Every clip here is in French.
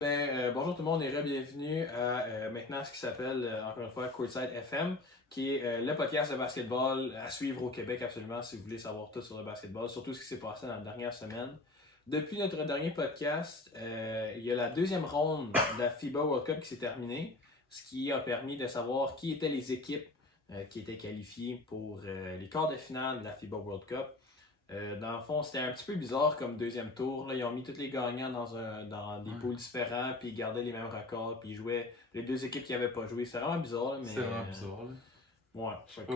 Bonjour tout le monde et bienvenue à maintenant ce qui s'appelle encore une fois Courtside FM, qui est le podcast de basketball à suivre au Québec absolument si vous voulez savoir tout sur le basketball, surtout ce qui s'est passé dans la dernière semaine. Depuis notre dernier podcast, il y a la deuxième ronde de la FIBA World Cup qui s'est terminée, ce qui a permis de savoir qui étaient les équipes qui étaient qualifiées pour les quarts de finale de la FIBA World Cup. Dans le fond, c'était un petit peu bizarre comme deuxième tour. Là. Ils ont mis tous les gagnants dans des poules différents, puis ils gardaient les mêmes records, puis ils jouaient les deux équipes qui n'avaient pas joué. C'était vraiment bizarre, là, mais... C'est vraiment bizarre, là. Ouais, Je sais pas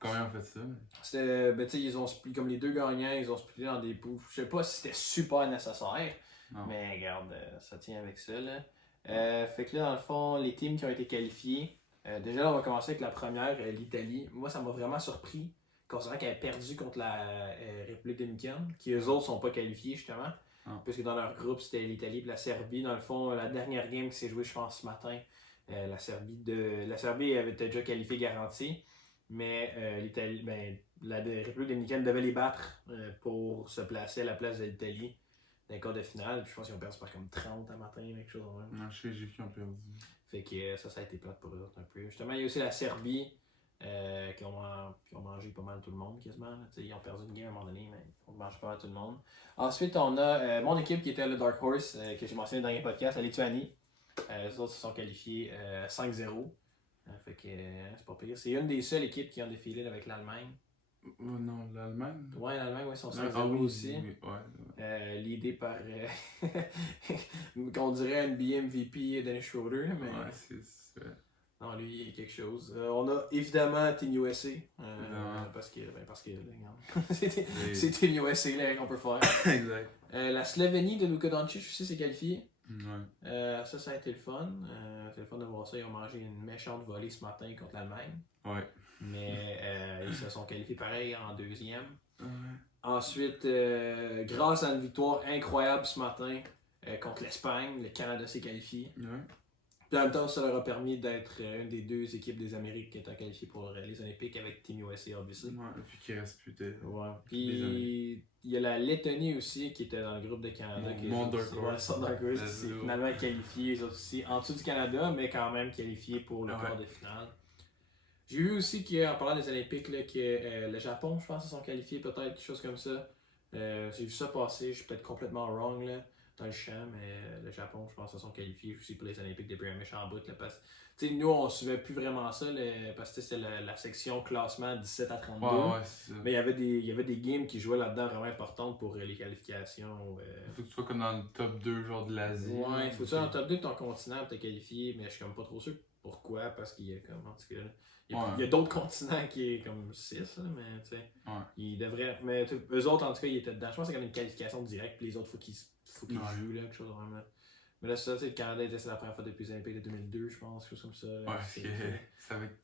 comment ils ont fait ça, mais... C'était, ben, tu sais, ils ont splitté, comme les deux gagnants, ils ont splitté dans des poules. Je sais pas si c'était super nécessaire, Non. mais regarde, ça tient avec ça, là. Fait que là, dans le fond, les teams qui ont été qualifiés, déjà, là, on va commencer avec la première, l'Italie. Moi, ça m'a vraiment surpris, considérant qu'elle a perdu contre la République dominicaine, qui eux autres sont pas qualifiés, justement. Puisque dans leur groupe, c'était l'Italie et la Serbie. Dans le fond, la dernière game qui s'est jouée, je pense, ce matin, la Serbie avait déjà qualifié garantie. Mais la République dominicaine devait les battre pour se placer à la place de l'Italie dans les quarts de finale. Puis je pense qu'ils ont perdu par comme 30 à matin, quelque chose comme ça. Non, j'ai vu qu'ils ont perdu. Fait que ça a été plate pour eux un peu. Justement, il y a aussi la Serbie qui ont mangé pas mal tout le monde quasiment. Ils ont perdu une game à un moment donné, mais ils ont mangé pas mal tout le monde. Ensuite, on a mon équipe qui était le Dark Horse que j'ai mentionné dans le dernier podcast, la Lituanie. Les autres se sont qualifiés 5-0. Fait que c'est pas pire. C'est une des seules équipes qui ont défilé avec l'Allemagne. Non, l'Allemagne? Ouais, l'Allemagne, ouais, ils sont 5-0 oui, aussi. Oui, ouais. L'idée par, qu'on dirait NBA MVP Dennis Schroeder. Mais... Ouais, c'est vrai. Non, lui, il y a quelque chose. On a évidemment Team USA. Parce que c'est Team USA là, qu'on peut faire. Exact. La Slovénie de Luka Doncic aussi s'est qualifiée. Ouais. Ça a été le fun. C'est le fun de voir ça. Ils ont mangé une méchante volée ce matin contre l'Allemagne. Ouais. Mais ils se sont qualifiés pareil en deuxième. Ouais. Ensuite, grâce à une victoire incroyable ce matin contre l'Espagne, le Canada s'est qualifié. Ouais. Puis en même temps, ça leur a permis d'être une des deux équipes des Amériques qui étaient qualifiées pour les Olympiques avec Team USA, obviously. Ouais, puis qu'il reste plus de... Ouais. Puis il y a la Lettonie aussi qui était dans le groupe de Canada. Mon Dark Horse. Ouais, Dark Horse qui s'est finalement qualifié aussi en dessous du Canada, mais quand même qualifié pour le quart de finale. J'ai vu aussi qu'en parlant des Olympiques, là, que le Japon, je pense, se sont qualifiés, peut-être quelque chose comme ça. J'ai vu ça passer, je suis peut-être complètement wrong là, dans le champ, mais le Japon, je pense, se sont qualifiés aussi pour les Olympiques depuis un méchant bout. Là, parce que nous, on suivait plus vraiment ça, parce que c'était la section classement 17 à 32. Ouais, mais il y avait des games qui jouaient là-dedans vraiment importantes pour les qualifications. Faut que tu sois comme dans le top 2 genre de l'Asie. Ouais, il faut que tu sois dans le top 2 de ton continent pour te qualifier, mais je suis comme pas trop sûr pourquoi, parce qu'il y a comme, en tout cas, il y a d'autres continents qui est comme 6, là, mais tu sais, ils devraient, mais eux autres en tout cas, ils étaient dedans. Je pense que c'est comme une qualification directe, puis les autres, faut qu'ils jouent, là, quelque chose vraiment. Mais là, ça, le Canada, c'est la première fois depuis les Olympiques de 2002, je pense, quelque chose comme ça. Là,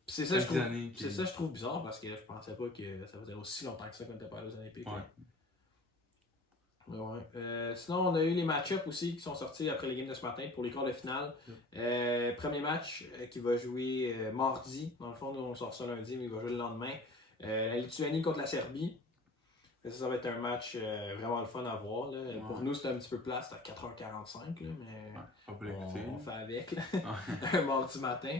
c'est ça, je trouve bizarre, parce que je pensais pas que ça faisait aussi longtemps que ça qu'on était pas allé aux Olympiques. Ouais. Sinon, on a eu les match-ups aussi qui sont sortis après les games de ce matin pour les quarts de finale. Premier match qui va jouer mardi. Dans le fond, nous, on sort ça lundi, mais il va jouer le lendemain. La Lituanie contre la Serbie. Ça va être un match vraiment le fun à voir. Là. Pour nous, c'était un petit peu plat, c'était à 4h45, là, mais on fait avec là. Un mardi matin.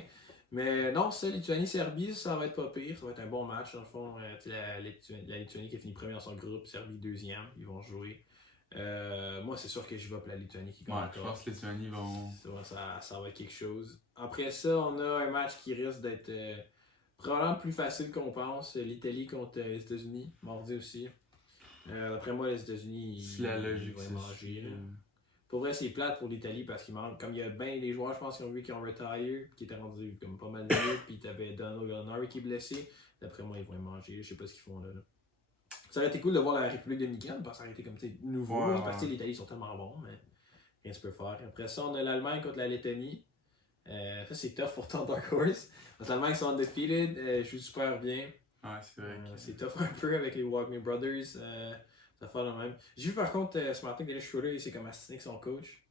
Mais non, ça, Lituanie-Serbie, ça va être pas pire. Ça va être un bon match. Dans le fond, la Lituanie qui a fini premier dans son groupe, Serbie deuxième. Ils vont jouer. Moi, c'est sûr que je vais pour la Lituanie qui gagne. Je pense que les Lituanie vont. Ça va être quelque chose. Après ça, on a un match qui risque d'être probablement plus facile qu'on pense. L'Italie contre les États-Unis, mardi aussi. D'après moi, les États-Unis, c'est la logique, ils vont manger. Pour vrai, c'est plate pour l'Italie parce qu'il manque. Comme il y a bien des joueurs, je pense, qui ont vu qui ont retire, qui étaient rendus comme pas mal mieux. Puis t'avais Donald Gallinari qui est blessé. D'après moi, ils vont manger. Je sais pas ce qu'ils font là. Ça aurait été cool de voir la République dominicaine parce que ça aurait été comme nouveau. Parce que l'Italie sont tellement bons, mais rien se peut faire. Après ça, on a l'Allemagne contre la Lettonie. Ça, c'est tough pour ton Dark Horse. L'Allemagne sont undefeated, joue super bien. Ouais, c'est vrai. C'est tough un peu avec les Wagner Brothers. Ça fait le même. J'ai vu par contre ce matin que Dennis Schroeder il s'est comme astiné avec son coach.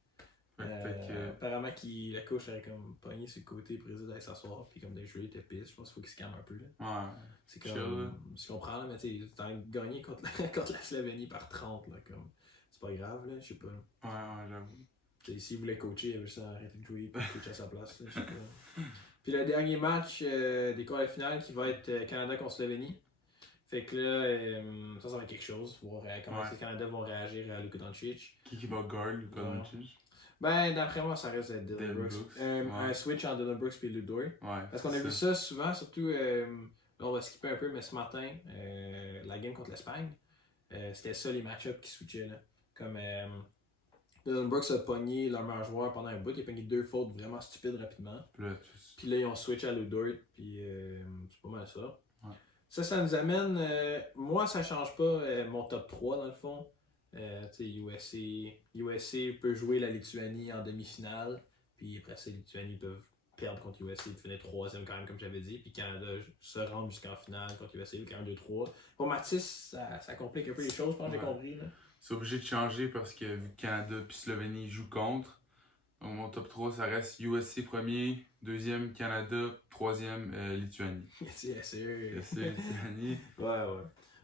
Apparemment le coach avait comme pogné sur le côté pour dire d'aller s'asseoir. Puis comme Dennis Schroeder était pisse, je pense qu'il faut qu'il se calme un peu. Là. Ouais. C'est comme. Je comprends, là, mais tu sais, t'as gagné contre la Slovénie par 30. Là, comme. C'est pas grave, là, je sais pas. Ouais, j'avoue. S'il voulait coacher, il avait juste arrêté de jouer et coacher à sa place. Là, je sais pas. Puis le dernier match des quarts de finale qui va être Canada contre Slovénie. Fait que là, ça va être quelque chose. Voir comment les Canadiens vont réagir à Luka Doncic. Qui va guard Luka Doncic? Ben, d'après moi, ça reste Dylan Brooks. Ouais. Un switch entre Dylan Brooks et Lu Dort. Ouais, parce qu'on a vu ça souvent, surtout, là, on va skipper un peu, mais ce matin, la game contre l'Espagne, c'était ça les match-ups qui switchaient. Là. Comme Dylan Brooks a pogné leur meilleur joueur pendant un bout, il a pogné 2 fautes vraiment stupides rapidement. Puis là, ils ont switché à Lu Dort, puis c'est pas mal ça. Ouais. Ça nous amène. Moi, ça change pas mon top 3 dans le fond. USA peut jouer la Lituanie en demi-finale, puis après ça, les Lituaniens peuvent perdre contre USA et finir 3e quand même, comme j'avais dit, puis Canada se rend jusqu'en finale contre USA, quand même 2-3. Pour Mathis, ça complique un peu les choses, je pense que j'ai compris. Là. C'est obligé de changer parce que vu que Canada et Slovénie jouent contre, donc mon top 3, ça reste USA premier, deuxième Canada, troisième Lituanie. USA, Lituanie. Ouais.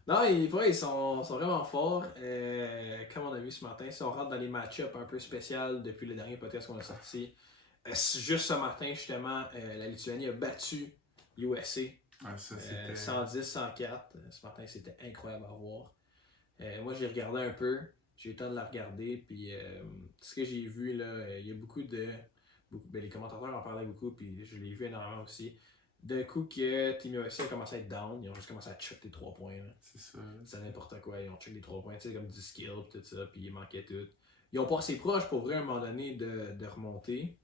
Non, ils sont vraiment forts. Comme on a vu ce matin, si on rentre dans les match-ups un peu spéciaux depuis le dernier podcast qu'on a sorti, juste ce matin, justement, la Lituanie a battu USA 110-104. Ce matin, c'était incroyable à voir. Moi, j'ai regardé un peu. J'ai eu le temps de la regarder. Puis, ce que j'ai vu, là, il y a beaucoup de. Les commentateurs en parlaient beaucoup, puis je l'ai vu énormément aussi. D'un coup que Team USA a commencé à être down, ils ont juste commencé à check les 3 points. Là. C'est ça. C'est n'importe quoi, ils ont check les 3 points, tu sais, comme du skill, tout ça, puis il manquait tout. Ils ont pas assez proche pour vrai à un moment donné de remonter.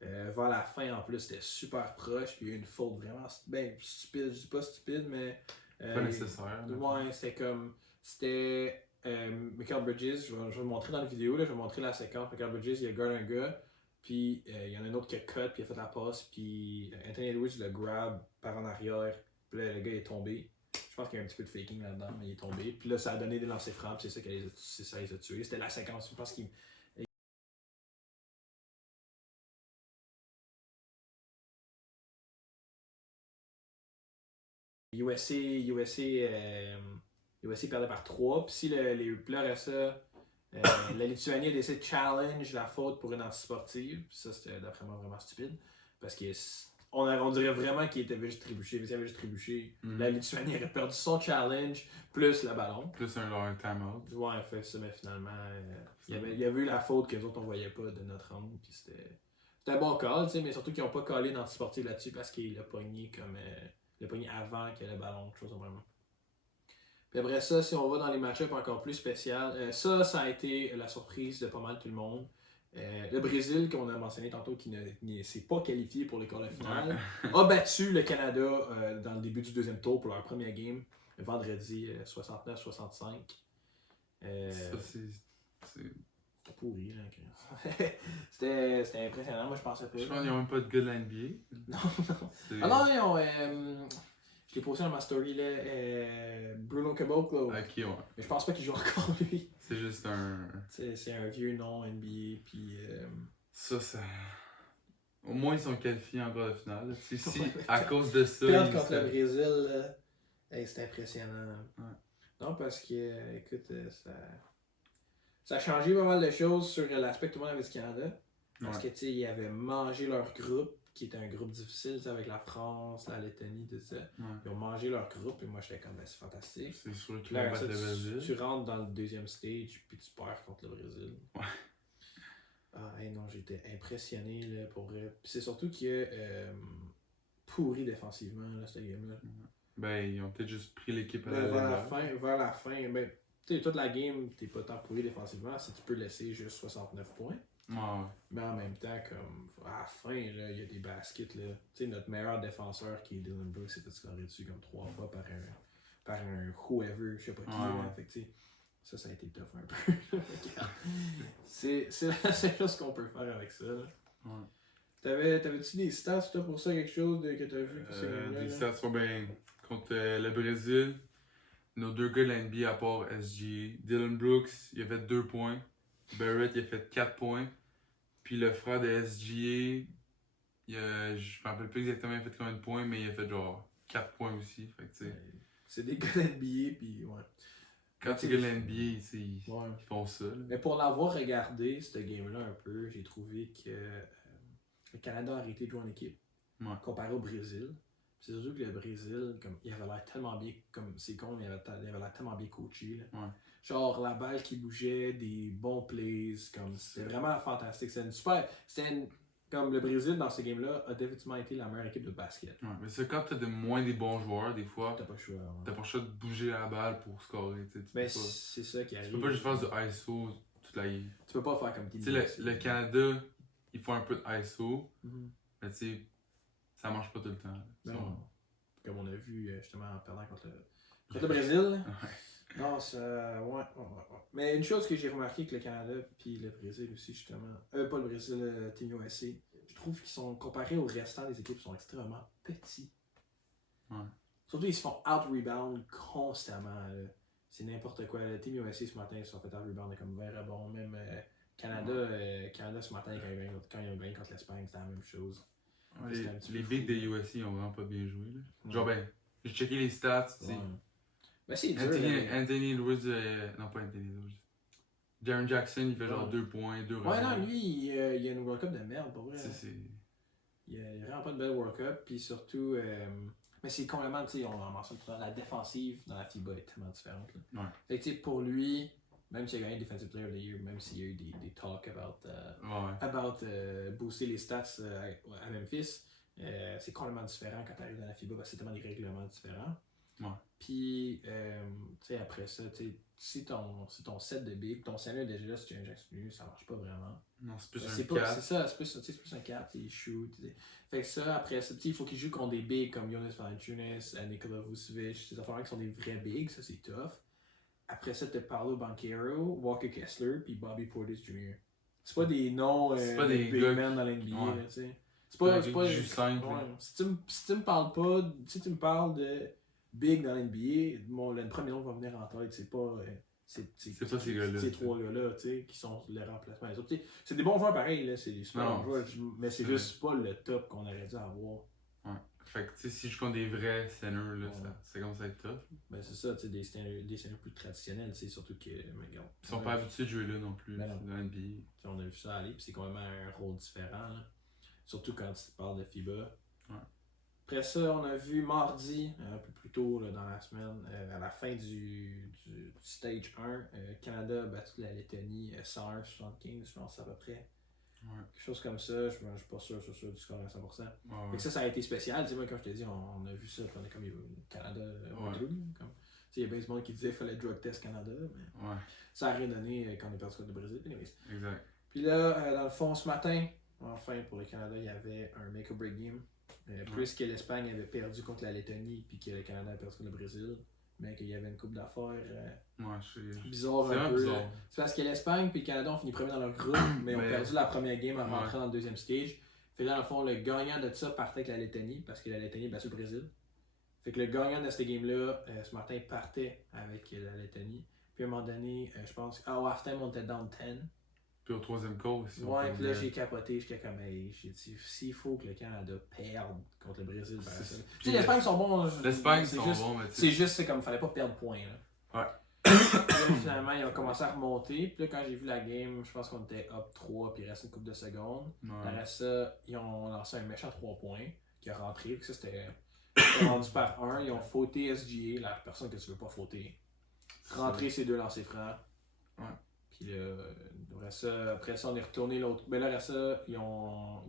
Vers la fin, en plus, c'était super proche, puis il y a eu une faute vraiment stupide, je dis pas stupide, mais. Pas nécessaire. Ouais, c'était comme. C'était. Mikal Bridges, je vais le montrer dans la vidéo, là, je vais montrer la séquence. Mikal Bridges, il a guard un gars. Puis il y en a un autre qui a cut, puis il a fait la passe, puis Anthony Edwards le grab par en arrière, puis là le gars est tombé. Je pense qu'il y a un petit peu de faking là-dedans, mais il est tombé. Puis là ça a donné des lancers frappes, c'est ça qui les a tués. C'était la séquence, je pense qu'il. USA perdait par 3, puis si les pleurs à ça. La Lituanie a décidé de challenge la faute pour une antisportive. Ça, c'était d'après moi vraiment stupide. Parce qu'on dirait vraiment qu'il avait juste trébuché. S'il avait juste trébuché, la Lituanie aurait perdu son challenge plus le ballon. Plus un time-out. Ouais, fait ça, mais finalement, il y avait eu la faute que les autres on voyait pas de notre homme. Puis c'était un bon call, mais surtout qu'ils n'ont pas collé d'antisportive là-dessus parce qu'il l'a pogné comme. Il l'a pogné avant qu'il y ait le ballon, quelque chose de vraiment. Puis après ça, si on va dans les match-ups encore plus spéciaux, ça a été la surprise de pas mal tout le monde. Le Brésil, qu'on a mentionné tantôt, qui ne s'est pas qualifié pour les quarts de finale, a battu le Canada dans le début du deuxième tour pour leur première game, le vendredi 69-65. Ça, c'est pourri, là. C'était impressionnant, moi je pensais pas. Je pense qu'ils n'ont même pas de gars de la NBA. Non. Ah non, ils ont. Je l'ai posté dans ma story là, Bruno Caboclo. Ok, ouais. Mais je pense pas qu'il joue encore lui. C'est juste un. C'est un vieux nom NBA. Puis. Ça. Au moins ils sont qualifiés en quart de finale. Si à cause de ça. Perdre contre le Brésil, c'est impressionnant. Ouais. Non, parce que, écoute, ça a changé pas mal de choses sur l'aspect que tout le monde avait du Canada. Parce que, tu sais, ils avaient mangé leur groupe, qui était un groupe difficile, avec la France, la Lettonie, tout ça. Ouais. Ils ont mangé leur groupe, et moi, j'étais comme, c'est fantastique. C'est sûr qu'ils vont battre le Brésil. Tu rentres dans le deuxième stage, puis tu perds contre le Brésil. Ouais. Ah, non, j'étais impressionné, là, pour vrai. Puis c'est surtout qu'il a pourri défensivement, là, cette game-là. Ben, ils ont peut-être juste pris l'équipe à vers la fin, ben, tu sais, toute la game, t'es pas tant pourri défensivement si tu peux laisser juste 69 points. Ouais. Mais en même temps, comme à la fin, il y a des baskets. Là. Tu sais, notre meilleur défenseur qui est Dylan Brooks s'est fait scorer dessus comme 3 fois par un whoever, je sais pas qui. Là. Fait que, ça a été tough un peu. C'est la seule chose qu'on peut faire avec ça. Là. Ouais. T'avais-tu des stats toi, pour ça, quelque chose que t'as vu? Des stats sont bien. Contre le Brésil, nos 2 gars de la NBA à part SGA. Dylan Brooks, il a fait 2 points. Barrett, il a fait 4 points. Puis le frère de SGA, je me rappelle plus exactement il a fait combien de points, mais il a fait genre 4 points aussi. Fait que, c'est des gars d'NBA, puis ouais. Quand tu regardes l'NBA, ils font ça. Là. Mais pour l'avoir regardé, cette game-là un peu, j'ai trouvé que le Canada a arrêté de jouer en équipe. Comparé au Brésil. C'est surtout que le Brésil, comme, il avait l'air tellement bien, comme c'est con, mais il avait l'air tellement bien coaché. Là. Genre la balle qui bougeait, des bons plays, comme c'était vraiment fantastique. Comme le Brésil dans ce game-là a définitivement été la meilleure équipe de basket. Ouais, mais c'est quand t'as moins des bons joueurs, des fois. T'as pas le choix. Ouais. T'as pas le choix de bouger la balle pour scorer. Mais c'est ça qui arrive. Tu peux pas juste faire du ISO toute la game. Tu peux pas faire comme Team USA. Le Canada, ils font un peu de ISO, mais tu sais, ça marche pas tout le temps. Non. Comme on a vu justement en perdant contre le Brésil. Non, ça. Ouais. Mais une chose que j'ai remarqué avec le Canada puis le Brésil aussi, justement. Pas le Brésil, Team USA. Je trouve qu'ils sont, comparés au restant des équipes, sont extrêmement petits. Surtout, ils se font out-rebound constamment. Là. C'est n'importe quoi. Le Team USA ce matin, ils se sont fait out-rebound comme 20 rebonds. Même Canada ce matin, quand ils ont gagné contre l'Espagne, c'était la même chose. Les bigs des USA ont vraiment pas bien joué. Là. Genre, j'ai checké les stats. Ben, c'est dur. Anthony Edwards, non pas Anthony Edwards. Jaren Jackson, il fait genre 2 points, 2 rebonds. Ouais, non, lui, il a une World Cup de merde, pour vrai. Il a vraiment pas de belle World Cup, puis surtout. Mais c'est complètement, tu sais, on en mentionne tout à l'heure, la défensive dans la FIBA est tellement différente. Là. Fait que, tu sais, pour lui, même s'il a gagné Defensive Player of the Year, même s'il y a eu des talks about booster les stats à Memphis, c'est complètement différent quand tu arrives dans la FIBA, parce que c'est tellement des règlements différents. Puis, tu sais, après ça, si ton set de big, ton center déjà, si tu as un Jackson Junior, ça marche pas vraiment. Non, c'est plus un 4. C'est ça, c'est plus un 4, il shoot. Fait que ça, après ça, il faut qu'il joue contre des bigs comme Jonas Valanciunas, Nikola Vucevic, ces affaires qui sont des vrais bigs, ça c'est tough. Après ça, t'as Paolo Banchero, Walker Kessler, puis Bobby Portis Jr. C'est pas des noms des big men dans l'NBA, tu sais. C'est pas juste simple. Si tu me parles pas, si tu me parles de big dans l'NBA, le premier nom qui va venir en tête, c'est pas pas ces gars-là. Ces trois gars-là, tu sais, qui sont le remplacement des autres. T'sais, c'est des bons joueurs pareils, là, c'est des super bons joueurs, mais c'est juste pas le top qu'on aurait dû avoir. Fait que, tu sais, si je compte des vrais centers, là, ça commence à être tough. Ben, c'est ça, tu sais, des centers plus traditionnels, tu sais, surtout que. Regarde, ils sont pas habitués de jouer là non plus, dans l'NBA. On a vu ça aller, puis c'est quand même un rôle différent, là. Surtout quand tu parles de FIBA. Après ça, on a vu mardi, un peu plus tôt là, dans la semaine, à la fin du Stage 1, Canada a battu la Lettonie 101-75, je pense à peu près. Quelque chose comme ça, je suis pas sûr du score à 100%. Fait que ça a été spécial, tu sais, moi, comme je te dis, on a vu ça, on est comme Canada il y a bien du monde qui disait qu'il fallait drug test Canada, mais ça a rien donné quand on a perdu contre le Brésil. Anyways. Exact. Puis là, dans le fond, ce matin, enfin pour le Canada, il y avait un make-or-break game. Plus que l'Espagne avait perdu contre la Lettonie puis que le Canada a perdu contre le Brésil, mais qu'il y avait une coupe d'affaires bizarre un peu. Bizarre. C'est parce que l'Espagne puis le Canada ont fini premier dans leur groupe, mais ont perdu la première game en rentrant dans le deuxième stage. Fait que là, dans le fond, le gagnant de ça partait avec la Lettonie parce que la Lettonie a battu le Brésil. Fait que le gagnant de cette game-là, ce matin, partait avec la Lettonie. Puis à un moment donné, je pense, au halftime, on était down 10. Puis au troisième quart aussi. Ouais, puis là j'ai capoté, j'étais comme, hey, j'ai dit, s'il faut que le Canada perde contre le Brésil, ben ça. Tu sais, l'Espagne sont bons. L'Espagne sont bons, mais c'est juste, c'est comme, fallait pas perdre point, là. Ouais. Là, finalement, ils ont commencé à remonter, puis là, quand j'ai vu la game, je pense qu'on était up 3, puis il restait une couple de secondes. Après ça, ils ont lancé un méchant 3 points, qui a rentré, puis ça, c'était rendu par 1. Ils ont fauté SGA, la personne que tu veux pas fauter. Rentré ces 2 lancers francs. Puis là, après ça, on est retourné l'autre. Mais là, après ça, ils ont.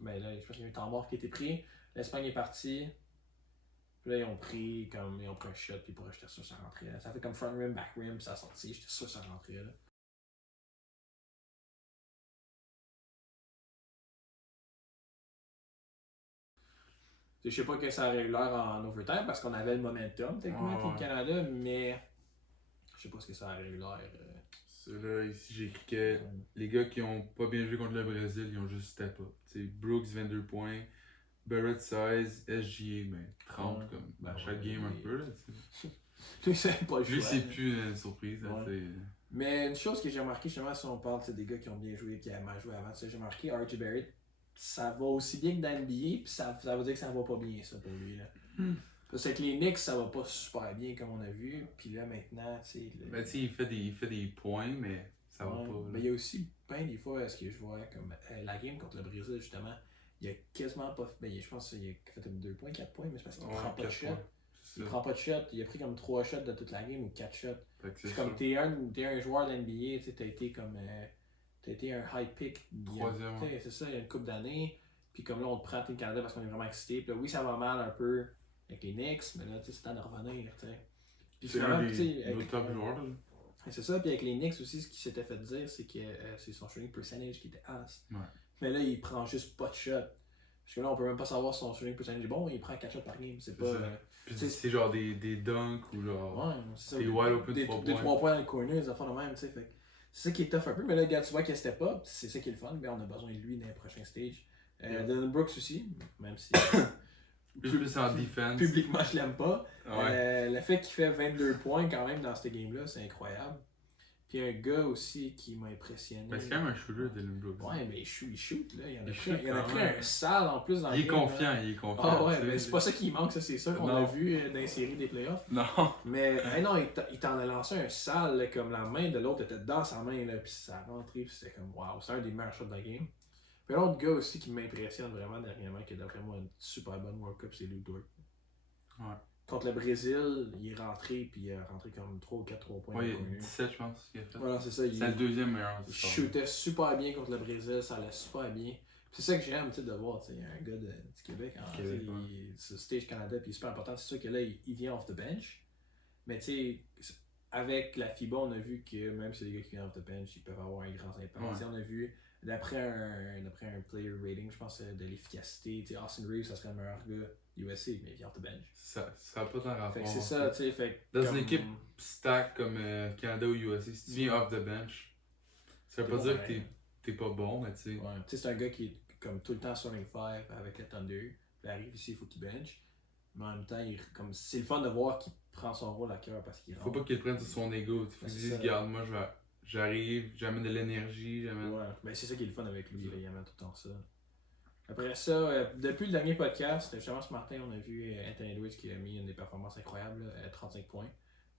Ben là, je pense qu'il y a eu un temps mort qui a été pris. L'Espagne est partie. Puis là, ils ont pris un shot, puis pour j'étais sûr que ça rentrait. Ça fait comme front rim, back rim, puis ça a sorti. J'étais sûr que ça rentrait là. Je sais pas que ça aurait eu l'air en overtime parce qu'on avait le momentum, techniquement, Team Canada, mais je sais pas ce que ça aurait eu l'air. Là, ici, j'ai écrit que les gars qui ont pas bien joué contre le Brésil, ils ont juste step up. T'sais, Brooks, 22 points. Barrett, 16. SGA, 30, comme à chaque game un peu. Là, lui, c'est pas le choix. Lui, c'est plus une surprise. Là, mais une chose que j'ai remarqué, justement, si on parle des gars qui ont bien joué, qui ont mal joué avant, j'ai remarqué RJ Barrett, ça va aussi bien que dans NBA, puis ça veut dire que ça va pas bien, ça, pour lui. Là. Parce que les Knicks, ça va pas super bien comme on a vu. Puis là, maintenant, tu sais. Ben, tu sais, il fait des points, mais ça va Ouais. pas. Là. Mais il y a aussi plein des fois, ce que je vois, comme la game contre le Brésil, justement, il a quasiment pas. Ben, je pense qu'il a fait 2 points, 4 points, mais c'est parce qu'il prend pas de 4 shot. points. Il prend pas de shot. Il a pris comme 3 shots de toute la game ou 4 shots. Fait que C'est comme t'es un joueur de l'NBA, tu sais, t'as été comme. T'as été un high pick. Troisième. C'est ça, il y a une couple d'années. Puis comme là, on te prend Team Canada parce qu'on est vraiment excité. Puis là, oui, ça va mal un peu avec les Knicks, mais là, tu sais, c'est temps de revenir, tu sais. Puis C'est finalement, un tu sais, des avec- top joueurs. Là. c'est ça, puis avec les Knicks aussi, ce qui s'était fait dire, c'est que c'est son shooting percentage qui était as. Ouais. Mais là, il prend juste pas de shot. Parce que là, on peut même pas savoir si son shooting percentage est bon, il prend 4 shots par game. C'est pas. ça. Puis c'est genre des dunks ou genre. Ouais, c'est ça. Des wide open des 3 3 points. points dans le corner, des affaires de même, tu sais. Fait c'est ça qui est tough un peu, mais là, gars, tu vois qu'il step up, c'est ça qui est le fun, mais on a besoin de lui dans les prochains stages. Dylan Brooks aussi, même si. Plus en defense. Publiquement, je l'aime pas. Ouais. Le fait qu'il fait 22 points quand même dans cette game-là, c'est incroyable. Puis un gars aussi qui m'a impressionné. Ben, c'est quand même un shooter, Dylan Brooks. Ouais, mais il shoot là. Il en a shoot pris quand même. un sale en plus dans le Il est game, confiant, là. il est confiant. Ah ouais, tu sais. mais c'est pas ça qui manque, ça c'est sûr qu'on Non. l'a vu dans les séries des playoffs. Non. Mais non, il t'en a lancé un sale, là, comme la main de l'autre était dans sa main, là, puis ça a rentré, puis c'était comme waouh, c'est un des meilleurs shots de la game. Puis l'autre gars aussi qui m'impressionne vraiment dernièrement, qui a d'après moi une super bonne World Cup, c'est Lou Dort. Ouais. Contre le Brésil, il est rentré, puis il a rentré comme 3 ou 4 points. Ouais, dans le corner. 17, je pense qu'il a fait. Voilà, c'est ça. C'est le deuxième meilleur. Il shootait super bien contre le Brésil, ça allait super bien. C'est ça que j'aime de voir, tu sais, un gars du Québec, hein, Québec, ce stage Canada, puis c'est super important. C'est sûr que là, il vient off the bench. Mais tu sais, avec la FIBA, on a vu que même si les gars qui viennent off the bench, ils peuvent avoir un grand impact. Ouais. Tu sais, on a vu, d'après un player rating, je pense, de l'efficacité, tu sais, Austin Reeves, ça serait le meilleur gars USA, mais il vient off the bench. Ça n'a pas tant rapport. Fait que c'est ça, tu sais, fait Dans comme- une équipe stack comme Canada ou USA, si tu viens off the bench, ça veut T'es pas bon, dire ouais. que t'es pas bon, mais tu sais. Ouais, tu sais, c'est un gars qui est comme tout le temps starting 5 avec le Thunder. Il arrive ici, il faut qu'il bench. Mais en même temps, c'est le fun de voir qu'il prend son rôle à cœur parce qu'il Faut pas qu'il prenne sur son ego. Faut Ouais, qu'il c'est dise, ça. regarde, moi j'arrive, j'amène de l'énergie, j'amène. Ouais, ben c'est ça qui est le fun avec lui, là, il amène tout le temps ça. Après ça, depuis le dernier podcast, justement ce matin, on a vu Anthony Edwards qui a mis une des performances incroyables, 35 points.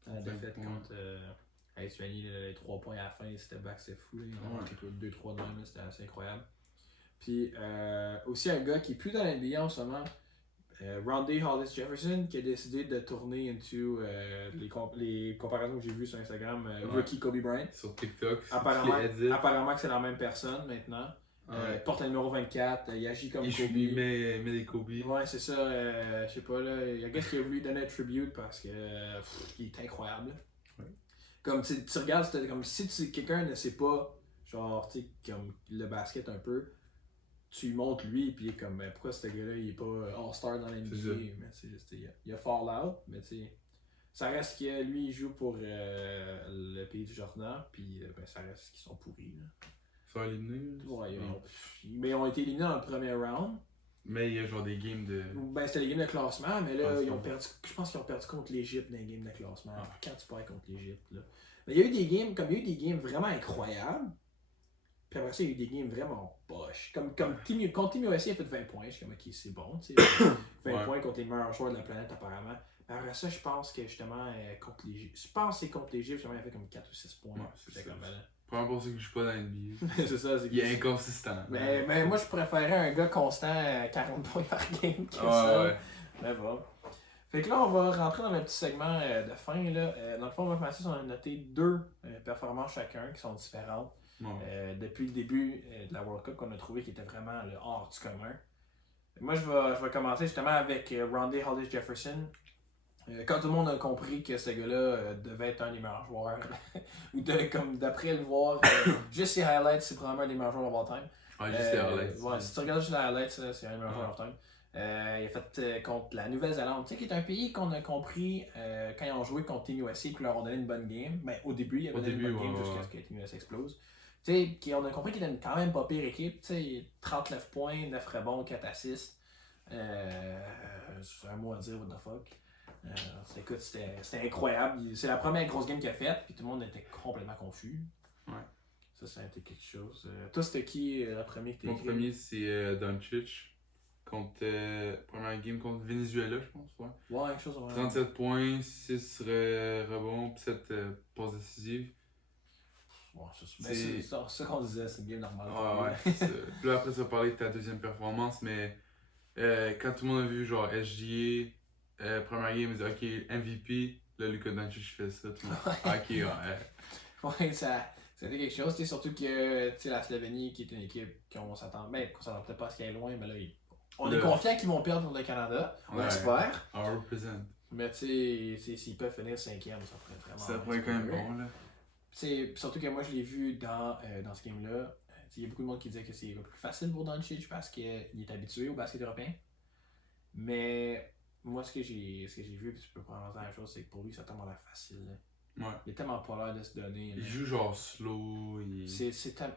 Dans la 35 défaite points. contre Lituanie, les 3 points à la fin, c'était back, c'était fou. Là. Il en a marqué 2-3 de même, là, c'était assez incroyable. Puis aussi un gars qui est plus dans l'NBA en ce moment, Rondé Hollis Jefferson, qui a décidé de tourner into les comparaisons que j'ai vues sur Instagram, Ouais. Rookie Kobe Bryant. Sur TikTok, Apparemment, les edits. apparemment que c'est la même personne maintenant. Ouais. Porte le numéro 24, il agit comme Il Kobe. met des Kobe. Ouais, c'est ça. Je sais pas, là. Il y a quelqu'un qui a voulu donner un tribute parce que il est incroyable. Ouais. Comme tu regardes, c'est comme si quelqu'un ne sait pas, genre, tu sais, comme le basket un peu, tu lui montres lui, puis il est comme, pourquoi ce gars-là, il est pas All-Star dans l'NBA. C'est ça. Mais c'est juste, il y a Fallout, mais tu sais. Ça reste que lui, il joue pour le pays du Jordan, puis ben, ça reste qu'ils sont pourris. Là. Ils sont éliminés. Ouais, mais ils ont été éliminés dans le premier round. Mais il y a genre des games de. Ben, c'était les games de classement, mais là, Classement. ils ont perdu. Je pense qu'ils ont perdu contre l'Égypte dans les games de classement. Ah. Quand tu perds contre l'Égypte, là. Mais il y a eu des games, comme il y a eu des games vraiment incroyables. Puis après ça, il y a eu des games vraiment poches. Comme contre Team USA, il a fait 20 points. Je suis comme, ok, c'est bon, tu sais. 20 Ouais. points contre les meilleurs joueurs de la planète, apparemment. Mais après ça, je pense que justement, contre l'Égypte. Je pense que c'est contre l'Égypte, justement, il a fait comme 4 ou 6 points. Ouais, c'est J'étais ça. comme, ben là. Première pour ça que je joue pas dans la NBA. C'est ça, c'est Il est inconsistant. mais moi, je préférais un gars constant à 40 points par game que Ouais, ça. ouais. Mais bon. Fait que là, on va rentrer dans le petit segment de fin. Là. Dans le fond, on va commencer, on a noté 2 performances chacun qui sont différentes. Ouais. Depuis le début de la World Cup qu'on a trouvé qui était vraiment le hors du commun. Moi, je vais commencer justement avec Rondé Hollis Jefferson. Quand tout le monde a compris que ce gars-là devait être un des meilleurs joueurs, ou comme d'après le voir, juste ses highlights, c'est probablement un des meilleurs joueurs of all time. Ah, juste les highlights. Ouais, si tu regardes juste les highlights, là, c'est un des meilleurs joueurs of all time. Il a fait contre la Nouvelle-Zélande, tu sais, qui est un pays qu'on a compris quand ils ont joué contre Team USA et qu'ils leur ont donné une bonne game. Ben, au début, il y avait donné une bonne game jusqu'à ce que Team USA explose. Tu sais, on a compris qu'ils étaient quand même pas pire équipe. Tu sais, 39 points, 9 rebonds, 4 assists. C'est un mot à dire, what the fuck. Écoute, c'était incroyable. C'est la première grosse game qu'il a faite, puis tout le monde était complètement confus. Ça a été quelque chose. Toi, c'était qui le premier que t'as Mon écrit? premier, c'est Doncic première game contre Venezuela, je pense. Ouais. Ouais, quelque chose. 37 points, 6 rebonds, puis 7 passes décisives. Ouais, c'est ça qu'on disait, c'est une game normale. Ouais. Puis là, après, ça va parler de ta deuxième performance, mais quand tout le monde a vu genre SGA, première game, ils ont dit ok, MVP, là, Luka Doncic fait ça. Tout le monde. Ok, ouais. Ouais, ça a été quelque chose, surtout que la Slovénie, qui est une équipe qu'on s'attend peut-être pas à ce qu'elle est loin, mais là, on est confiant qu'ils vont perdre contre le Canada, on espère. On represent. Mais tu sais, s'ils peuvent finir 5e, ça pourrait être vraiment. Ça pourrait être quand même bon, là. Surtout que moi, je l'ai vu dans ce game-là. Il y a beaucoup de monde qui disait que c'est plus facile pour Doncic parce qu'il est habitué au basket européen. Mais moi, ce que j'ai vu, puis tu peux prendre la même chose, c'est que pour lui, ça a tellement l'air facile. Là. Ouais. Il est tellement pas l'air de se donner. Il joue genre slow.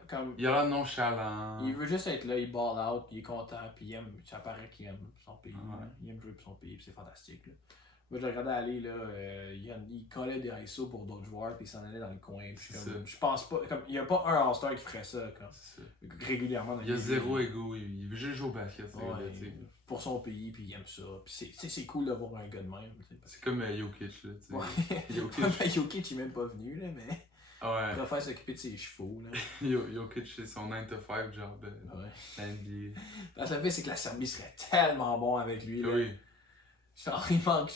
Comme. Il a l'air nonchalant. Il veut juste être là, il ball out, puis il est content, puis il aime. Ça paraît qu'il aime son pays. Ouais. Il aime jouer pour son pays, puis c'est fantastique. Là. Moi, je le regardais aller, là, il collait des ISO pour d'autres joueurs, puis il s'en allait dans le coin. Je pense pas. Il n'y a pas un All-Star qui ferait ça régulièrement. Dans il y a zéro ego, il veut juste jouer au basket. Pour son pays, puis il aime ça. Puis c'est cool d'avoir un gars de même. C'est comme Jokic. Là, ouais. Jokic, il est même pas venu, là, mais. Ouais. Il préfère s'occuper de ses chevaux. Là. Jokic, c'est son 9 to 5 job. NBA. Parce que le fait, c'est que la Serbie serait tellement bon avec lui. Là. Oui. Genre, il manque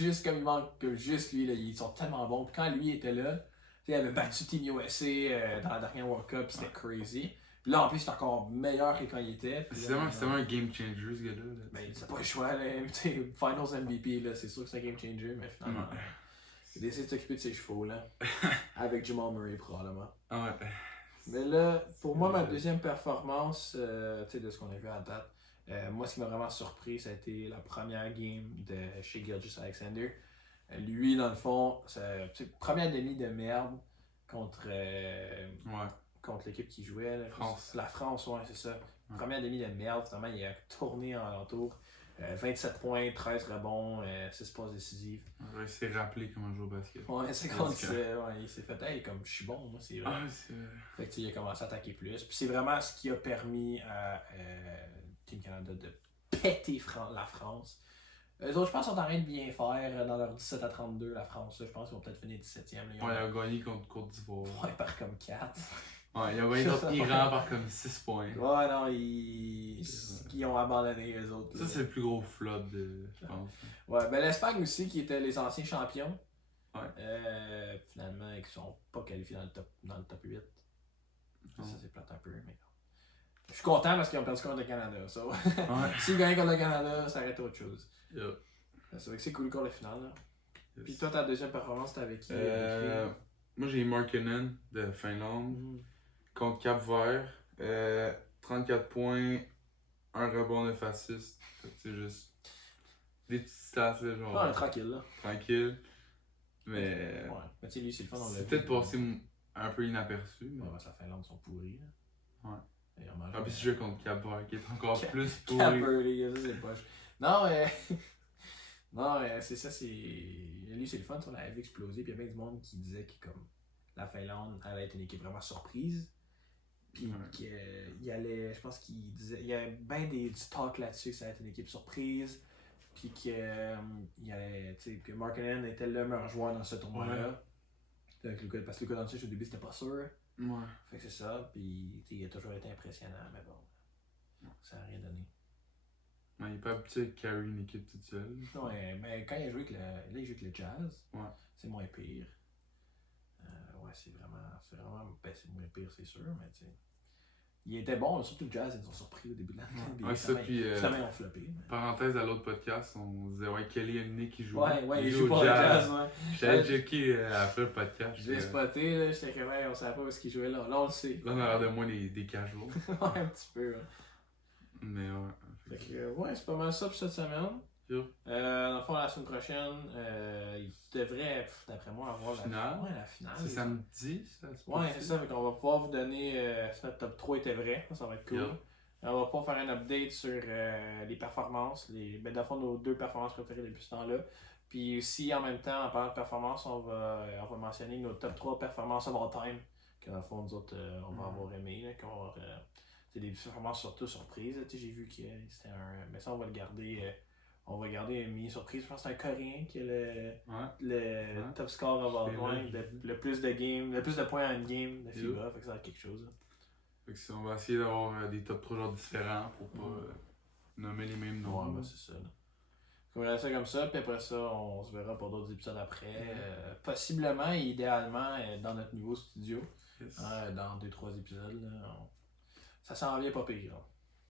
juste lui, là, ils sont tellement bons. Puis quand lui était là, il avait battu Team USA dans la dernière World Cup, c'était crazy. Puis là, en plus, c'est encore meilleur que quand il était. C'est vraiment un game changer, ce gars-là. Ben, c'est pas le choix, là. Finals MVP, là, c'est sûr que c'est un game changer, mais finalement, il essaie de s'occuper de ses chevaux, là. Avec Jamal Murray, probablement. Ouais. Mais là, pour moi, ma deuxième performance, de ce qu'on a vu à date, moi, ce qui m'a vraiment surpris, ça a été la première game de chez Gilgeous-Alexander. Lui, dans le fond, première demi de merde contre l'équipe qui jouait. Là, la France, ouais, c'est ça. Ouais. Première demi de merde, finalement, il a tourné en l'entour. 27 points, 13 rebonds, 6 passes décisives. Il s'est rappelé comment jouer au basket. Ouais, c'est quand il s'est fait, hey, comme je suis bon, moi, c'est vrai. Fait que, il a commencé à attaquer plus. Puis c'est vraiment ce qui a permis à Team Canada de péter la France. Eux autres, je pense, sont en train de bien faire dans leur 17-32, la France. Là, je pense qu'ils vont peut-être finir 17e. Là, ils ont gagné contre Côte d'Ivoire. Ouais, par comme 4. Ouais, ils ont gagné contre Iran par comme 6 points. Ouais, non, ils ont abandonné eux autres. Ça, c'est le plus gros flop, je pense. Ouais, ben l'Espagne aussi, qui étaient les anciens champions. Ouais. Finalement, ils sont pas qualifiés dans le top 8. Ça, c'est plate un peu, mais. Je suis content parce qu'ils ont perdu contre le Canada. Ça. Ouais. S'ils gagnent contre le Canada, ça arrête autre chose. Yeah. C'est vrai que c'est cool encore le final. Là. Yes. Puis toi, ta deuxième performance, c'était avec qui? Moi, j'ai Markkanen de Finlande contre Cap-Vert. 34 points, un rebond, 9 assists. C'est juste des petites stats, là, genre. Ouais, tranquille, là. Tranquille. Mais. Ouais, mais tu sais, lui, c'est le fun. C'est peut-être passé un peu inaperçu. Mais... Ouais, sa Finlande sont pourris. Là. Ouais. En plus, je joue contre Cap-Vert qui est encore plus pourri. Cap-Vert, ça, c'est poche. Non, non, c'est ça, lui, c'est le fun, on avait explosé, puis il y avait du monde qui disait que comme la Finlande allait être une équipe vraiment surprise. Puis qu'il allait, je pense qu'il disait, il y avait bien du talk là-dessus que ça allait être une équipe surprise. Puis qu'il allait, tu sais, que Markkanen était le meilleur joueur dans ce tournoi-là. Ouais. Parce que Luka Doncic au début c'était pas sûr. Ouais. Fait que c'est ça, puis il a toujours été impressionnant, mais bon, ça n'a rien donné. Ouais, il est pas habitué de carry une équipe toute seule. Ouais, mais quand il joue avec le Jazz, c'est moins pire. Ouais, c'est vraiment, c'est moins pire, c'est sûr, mais tu sais. Il était bon, surtout le Jazz, ils nous ont surpris au début de l'année. Ouais, ça, puis. Finalement, ils ont floppé. Mais... Parenthèse à l'autre podcast, on disait, Kelly Olynyk qui joue. Ouais, il joue pour le Jazz, ouais. J'avais checké après le podcast. Je l'ai spoté, là, j'étais comme, on savait pas où est-ce qu'il jouait là. Là, on le sait. Là, on a l'air de moins des casuals. Ouais, un petit peu, Mais ouais. Fait que, ouais, c'est pas mal ça pour cette semaine. Sure. Dans le fond, la semaine prochaine, il devrait, d'après moi, avoir la finale. C'est samedi, ça? Ouais, c'est ça. On va pouvoir vous donner si notre top 3 était vrai. Ça va être cool. Yeah. On va pouvoir faire un update sur les performances. Dans le fond, nos 2 performances préférées depuis ce temps-là. Puis aussi, en même temps, en parlant de performances, on va mentionner nos top 3 performances of all time. Que dans le fond, nous autres, on va avoir aimé. des performances surtout surprises. J'ai vu que c'était un. Mais ça, on va le garder. On va garder une mini-surprise. Je pense que c'est un Coréen qui est le top score of all time. Le plus de games, le plus de points en game de FIBA. Fait que ça va être quelque chose. Fait que si on va essayer d'avoir des top 3 genres différents pour pas nommer les mêmes noms. Ouais, c'est ça. On va laisser ça comme ça, puis après ça, on se verra pour d'autres épisodes après. Possiblement et idéalement dans notre nouveau studio. Yes. Dans 2-3 épisodes. Là, ça s'en vient pas pire.